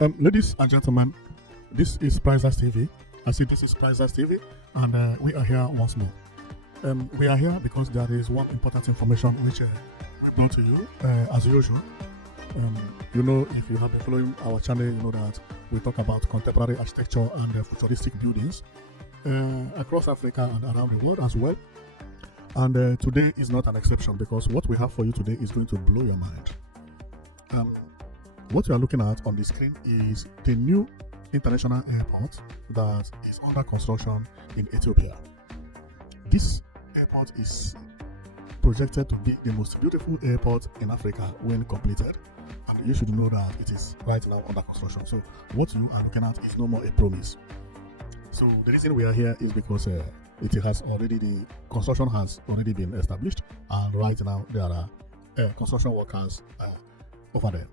Ladies and gentlemen, this is Prizers TV. I see this is Prizers TV, and we are here once more. We are here because there is one important information which we brought to you as usual. If you have been following our channel, you know that we talk about contemporary architecture and futuristic buildings across Africa and around the world as well. And today is not an exception because what we have for you today is going to blow your mind. What you are looking at on the screen is the new international airport that is under construction in Ethiopia. This airport is projected to be the most beautiful airport in Africa when completed, and you should know that it is right now under construction. So what you are looking at is no more a promise. So the reason we are here is because the construction has already been established, and right now there are construction workers over there.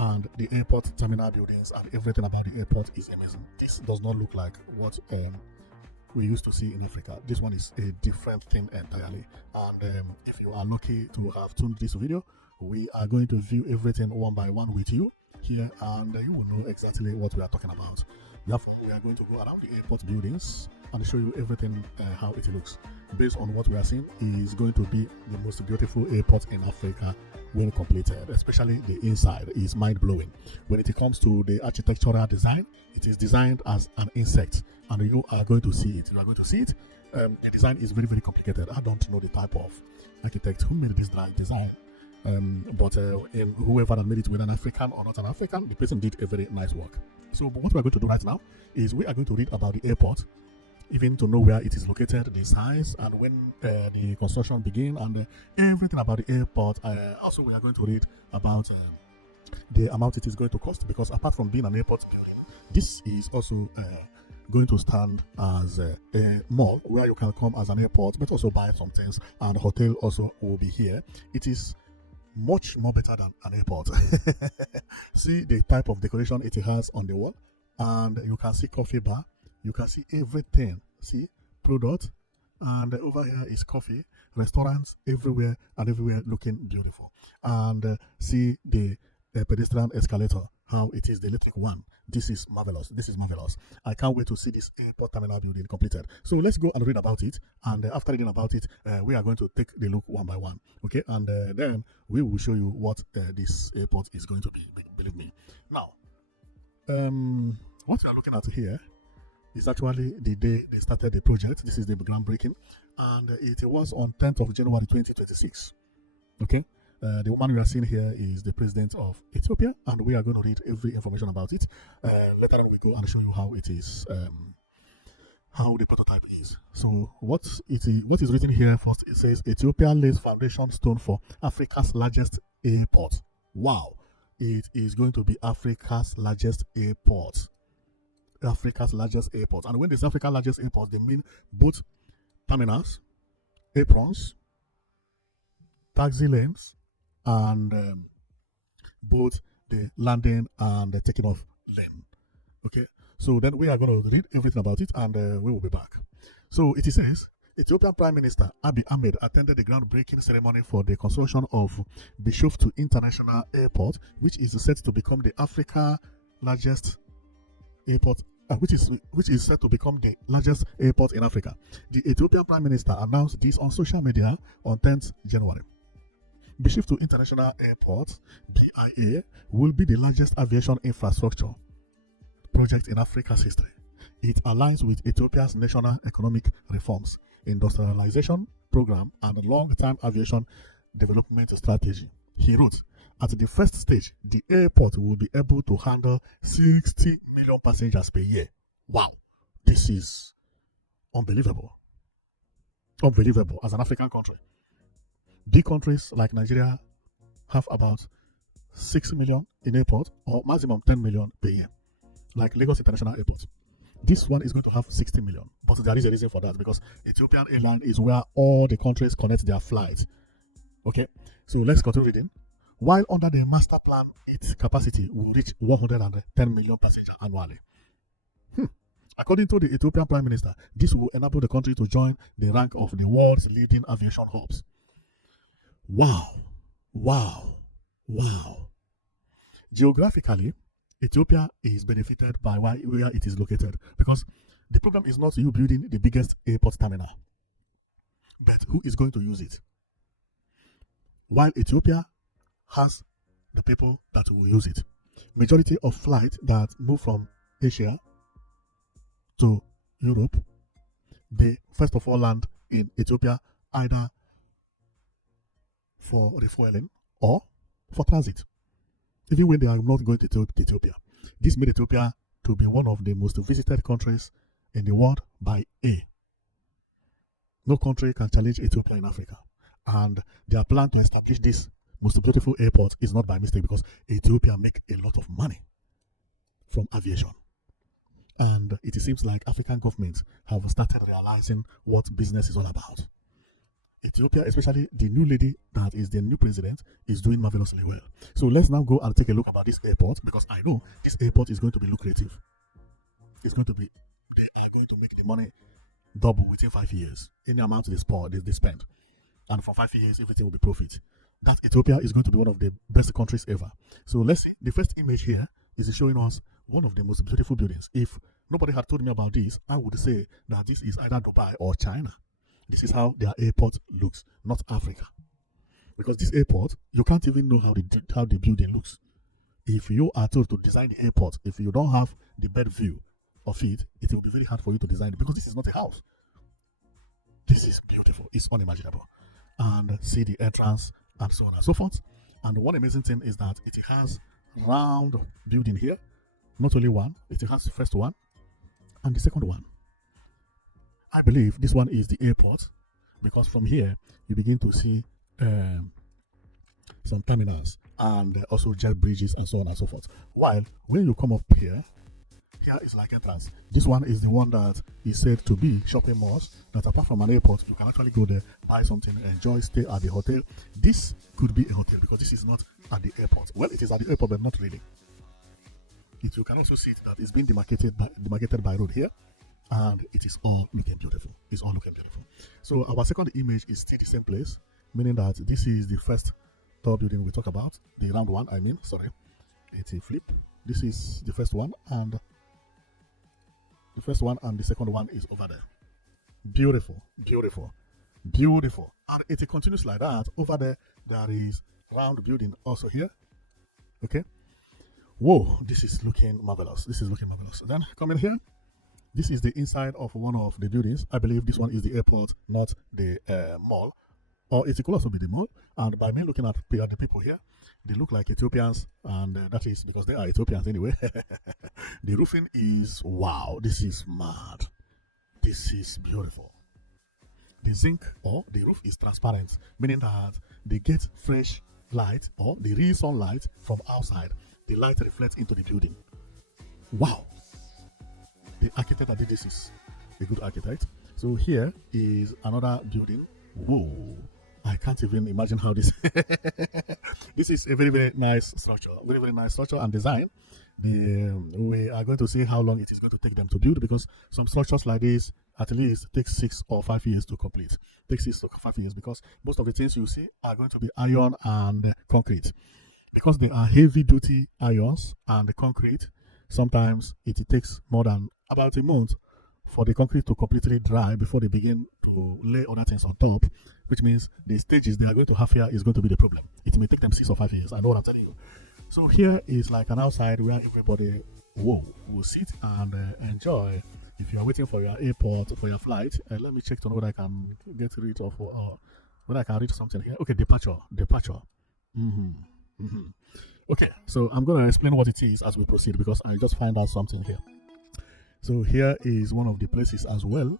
And the airport terminal buildings and everything about the airport is amazing. This does not look like what we used to see in Africa. This one is a different thing entirely. And if you are lucky to have tuned this video, we are going to view everything one by one with you here, and you will know exactly what we are talking about. Therefore, we are going to go around the airport buildings and show you everything how it looks. Based on what we are seeing, is going to be the most beautiful airport in Africa when completed. Especially the inside is mind-blowing. When it comes to the architectural design, it is designed as an insect, and you are going to see it. You are going to see it. The design is very, very complicated. I don't know the type of architect who made this design. But whoever that made it, whether an African or not an African, the person did a very nice work. So what we are going to do right now is we are going to read about the airport, even to know where it is located, the size, and when the construction began, and everything about the airport. Also, we are going to read about the amount it is going to cost, because apart from being an airport building, this is also going to stand as a mall where you can come as an airport, but also buy some things, and hotel also will be here. It is much more better than an airport. See the type of decoration it has on the wall, and you can see coffee bar, you can see everything. See product, and over here is coffee, restaurants everywhere, and everywhere looking beautiful. And see the pedestrian escalator, how it is the electric one. This is marvelous. This is marvelous. I can't wait to see this airport terminal building completed. So let's go and read about it. And after reading about it, we are going to take the look one by one. Okay, and then we will show you what this airport is going to be. Believe me. Now, what we are looking at here is actually the day they started the project. This is the groundbreaking, and it was on 10th of January 2026. Okay. The woman we are seeing here is the president of Ethiopia, and we are going to read every information about it. Later on, we go and show you how it is, how the prototype is. So what is written here first? It says Ethiopia lays foundation stone for Africa's largest airport. Wow, it is going to be Africa's largest airport. Africa's largest airport, and when there's Africa's largest airport, they mean both terminals, aprons, taxi lanes, and both the landing and the taking off lane. Okay, so then we are going to read everything about it, and we will be back. So it says Ethiopian Prime Minister Abiy Ahmed attended the groundbreaking ceremony for the construction of Bishoftu International Airport, which is set to become the Africa largest airport, which is set to become the largest airport in Africa. The Ethiopian Prime Minister announced this on social media on 10th January. Bishoftu International Airport (BIA) will be the largest aviation infrastructure project in Africa's history. It aligns with Ethiopia's national economic reforms, industrialization program, and long-term aviation development strategy. He wrote, at the first stage, the airport will be able to handle 60 million passengers per year. Wow, this is unbelievable. Unbelievable as an African country. Big countries like Nigeria have about 6 million in airport, or maximum 10 million per year, like Lagos International Airport. This one is going to have 60 million, but there is a reason for that, because Ethiopian Airline is where all the countries connect their flights. Okay, so let's continue reading. While under the master plan, its capacity will reach 110 million passengers annually. According to the Ethiopian Prime Minister, this will enable the country to join the rank of the world's leading aviation hubs. Wow, wow, wow. Geographically, Ethiopia is benefited by where it is located, because the problem is not you building the biggest airport terminal, but who is going to use it. While Ethiopia has the people that will use it, majority of flights that move from Asia to Europe, they first of all land in Ethiopia, either for refueling or for transit, even when they are not going to Ethiopia. This made Ethiopia to be one of the most visited countries in the world by air. No country can challenge Ethiopia in Africa. And their plan to establish this most beautiful airport is not by mistake, because Ethiopia make a lot of money from aviation. And it seems like African governments have started realizing what business is all about. Ethiopia, especially the new lady that is the new president, is doing marvelously well. So let's now go and take a look about this airport, because I know this airport is going to be lucrative. It's going to be, they're going to make the money double within 5 years. Any amount they spend. And for 5 years, everything will be profit. That Ethiopia is going to be one of the best countries ever. So let's see. The first image here is showing us one of the most beautiful buildings. If nobody had told me about this, I would say that this is either Dubai or China. This is how their airport looks, not Africa. Because this airport, you can't even know how the building looks. If you are told to design the airport, if you don't have the bird view of it, it will be very hard for you to design it, because this is not a house. This is beautiful. It's unimaginable. And see the entrance and so on and so forth. And one amazing thing is that it has round building here. Not only one, it has the first one and the second one. I believe this one is the airport, because from here you begin to see some terminals and also jet bridges and so on and so forth. While when you come up here is like entrance. This one is the one that is said to be shopping malls, that apart from an airport, you can actually go there, buy something, enjoy, stay at the hotel. This could be a hotel, because this is not at the airport. Well, it is at the airport, but not really. You can also see that it's been demarcated by road here, and it is all looking beautiful. It's all looking beautiful. So our second image is still the same place, meaning that this is the first tall building we talk about, the round one. It's a flip. This is the first one, and the first one and the second one is over there. Beautiful, beautiful, beautiful. And it continues like that. Over there, there is round building also here. Okay. Whoa, this is looking marvelous. This is looking marvelous. Then coming here, this is the inside of one of the buildings. I believe this one is the airport, not the mall. Or it could also be the mall. And by me looking at the people here, they look like Ethiopians, and that is because they are Ethiopians anyway. The roofing is wow. This is mad. This is beautiful. The zinc or the roof is transparent, meaning that they get fresh light or the real sunlight from outside. The light reflects into the building. Wow. The architect that did this is a good architect. So here is another building. Whoa. I can't even imagine how this this is a very, very nice structure. Very, very nice structure and design. We are going to see how long it is going to take them to build, because some structures like this at least take 6 or 5 years to complete. Takes 6 to 5 years, because most of the things you see are going to be iron and concrete. Because they are heavy duty irons and the concrete, sometimes it takes more than about a month for the concrete to completely dry before they begin to lay other things on top, which means the stages they are going to have here is going to be the problem. It may take them 6 or 5 years. I know what I'm telling you. So here is like an outside where everybody will sit and enjoy. If you are waiting for your airport, for your flight, let me check to know whether I can get rid of whether I can read something here. Okay, departure. Okay, so I'm going to explain what it is as we proceed, because I just find out something here. So here is one of the places as well.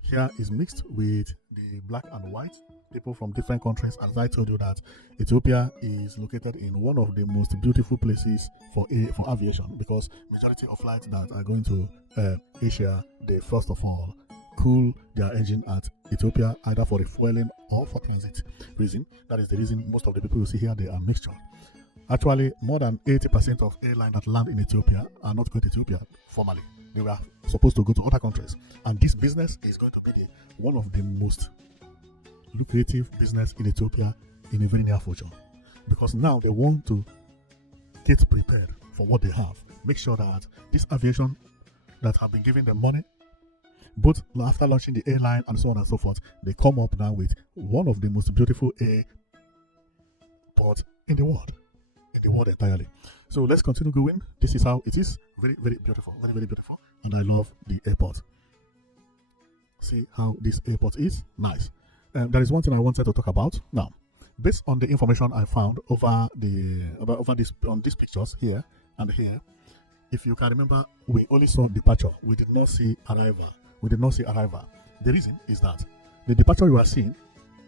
Here is mixed with the black and white people from different countries. As I told you that Ethiopia is located in one of the most beautiful places for aviation, because majority of flights that are going to Asia, they first of all cool their engine at Ethiopia, either for refueling or for transit reason. That is the reason most of the people you see here, they are mixture. Actually, more than 80% of airlines that land in Ethiopia are not going to Ethiopia formally. They were supposed to go to other countries. And this business is going to be one of the most lucrative business in Ethiopia in a very near future. Because now they want to get prepared for what they have. Make sure that this aviation that have been giving them money, both after launching the airline and so on and so forth, they come up now with one of the most beautiful airports in the world entirely. So let's continue going. This is how it is. Very, very beautiful. Very, very beautiful. And I love the airport. See how this airport is? Nice. There is one thing I wanted to talk about now. Based on the information I found on these pictures here and here, if you can remember, we only saw departure. We did not see arrival. The reason is that the departure you are seeing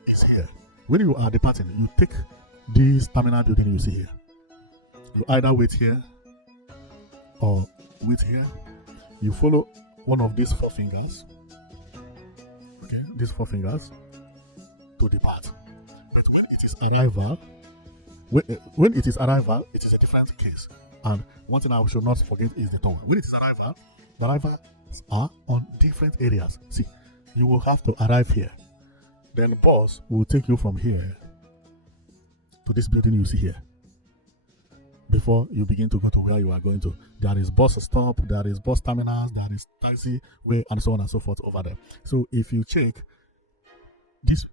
is here. When you are departing, you take this terminal building you see here. You either wait here or wait here. You follow one of these 4 fingers. Okay, these 4 fingers to depart. But when it is arrival, it is a different case. And one thing I should not forget is the toll. When it is arrival, the arrivals are on different areas. See, you will have to arrive here. Then the bus will take you from here to this building you see here. Before you begin to go to where you are going to, there is bus stop, there is bus terminals, there is taxi way, and so on and so forth over there. So if you check,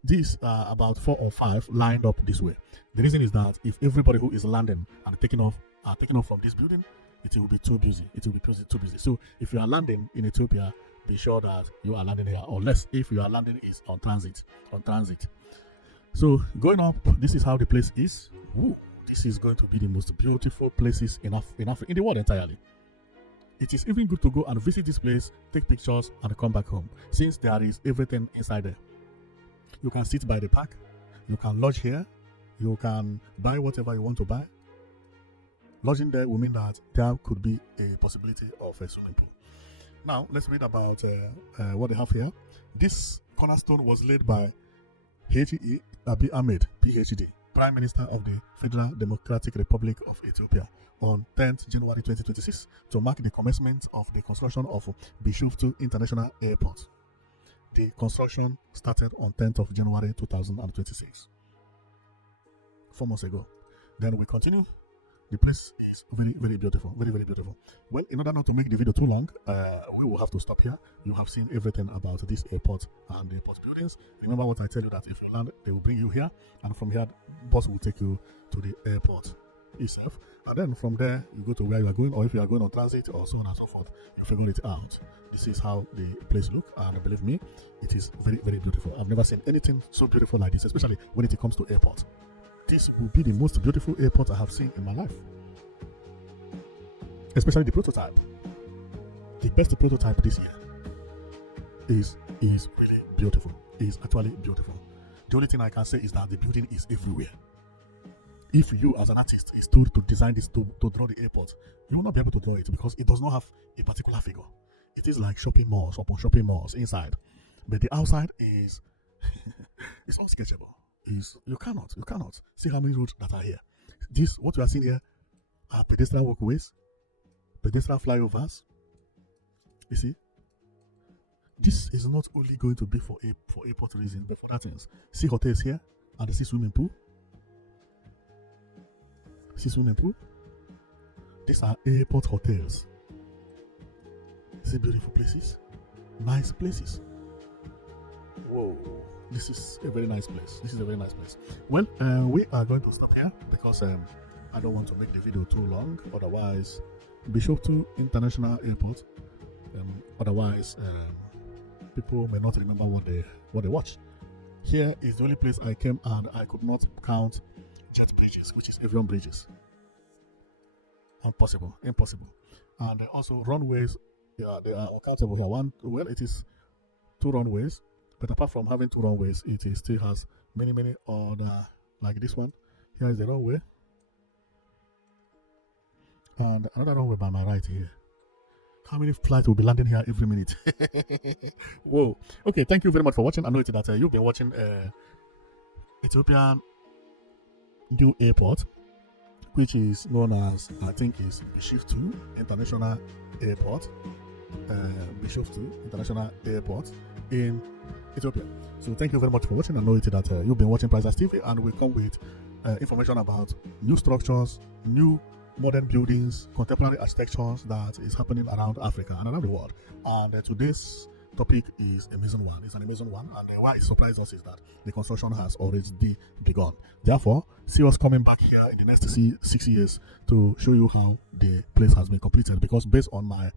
these are about 4 or 5 lined up this way. The reason is that if everybody who is landing and taking off are taking off from this building, it will be too busy. Too busy. So if you are landing in Ethiopia, be sure that you are landing here, unless if you are landing is on transit. So going up, this is how the place is. Ooh, this is going to be the most beautiful places in Africa, in the world entirely. It is even good to go and visit this place, take pictures, and come back home, since there is everything inside there. You can sit by the park, you can lodge here, you can buy whatever you want to buy. Lodging there will mean that there could be a possibility of a swimming pool. Now, let's read about what they have here. This cornerstone was laid by H.E. Abiy Ahmed, PhD, Prime Minister of the Federal Democratic Republic of Ethiopia, on 10th January 2026 to mark the commencement of the construction of Bishoftu International Airport. The construction started on 10th of January 2026, 4 months ago. Then we continue. The place is very, very beautiful. Very, very beautiful. Well, in order not to make the video too long, we will have to stop here. You have seen everything about this airport and the airport buildings. Remember what I tell you, that if you land, they will bring you here, and from here, bus will take you to the airport itself. And then from there, you go to where you are going, or if you are going on transit or so on and so forth, you figure it out. This is how the place looks, and believe me, it is very, very beautiful. I've never seen anything so beautiful like this, especially when it comes to airport. This will be the most beautiful airport I have seen in my life. Especially the prototype. The best prototype this year is really beautiful. Is actually beautiful. The only thing I can say is that the building is everywhere. If you as an artist is told to design this, to draw the airport, you will not be able to draw it because it does not have a particular figure. It is like shopping malls upon shopping malls inside. But the outside is it's unsketchable. You cannot see how many roads that are here. What you are seeing here are pedestrian walkways, pedestrian flyovers. You see, this is not only going to be for airport reasons, but for other things. See hotels here, and see swimming pool. See swimming pool. These are airport hotels. See beautiful places, nice places. Whoa. This is a very nice place. Well, we are going to stop here because I don't want to make the video too long. Otherwise, Bishoftu International Airport. Otherwise, people may not remember what they watched. Here is the only place I came and I could not count jet bridges, which is avion bridges. Impossible. And also runways. Yeah, they are uncountable here. It is 2 runways. But apart from having 2 runways, it still has many other, like this one. Here is the runway. And another runway by my right here. How many flights will be landing here every minute? Whoa. Okay, thank you very much for watching. I know that you've been watching Ethiopian new airport, which is known as, I think, is Bishoftu International Airport. Bishoftu International Airport in Ethiopia. So thank you very much for watching. I know that you've been watching Priceless TV, and we come with information about new structures, new modern buildings, contemporary architectures that is happening around Africa and around the world. And today's topic is amazing one. It's an amazing one, and why it surprised us is that the construction has already begun. Therefore, see us coming back here in the next 6 years to show you how the place has been completed. Because based on my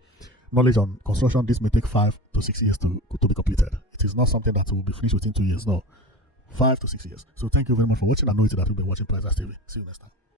knowledge on construction, this may take 5 to 6 years to be completed. It is not something that will be finished within 2 years. No, 5 to 6 years. So thank you very much for watching. I know it that you'll be watching Prices TV. See you next time.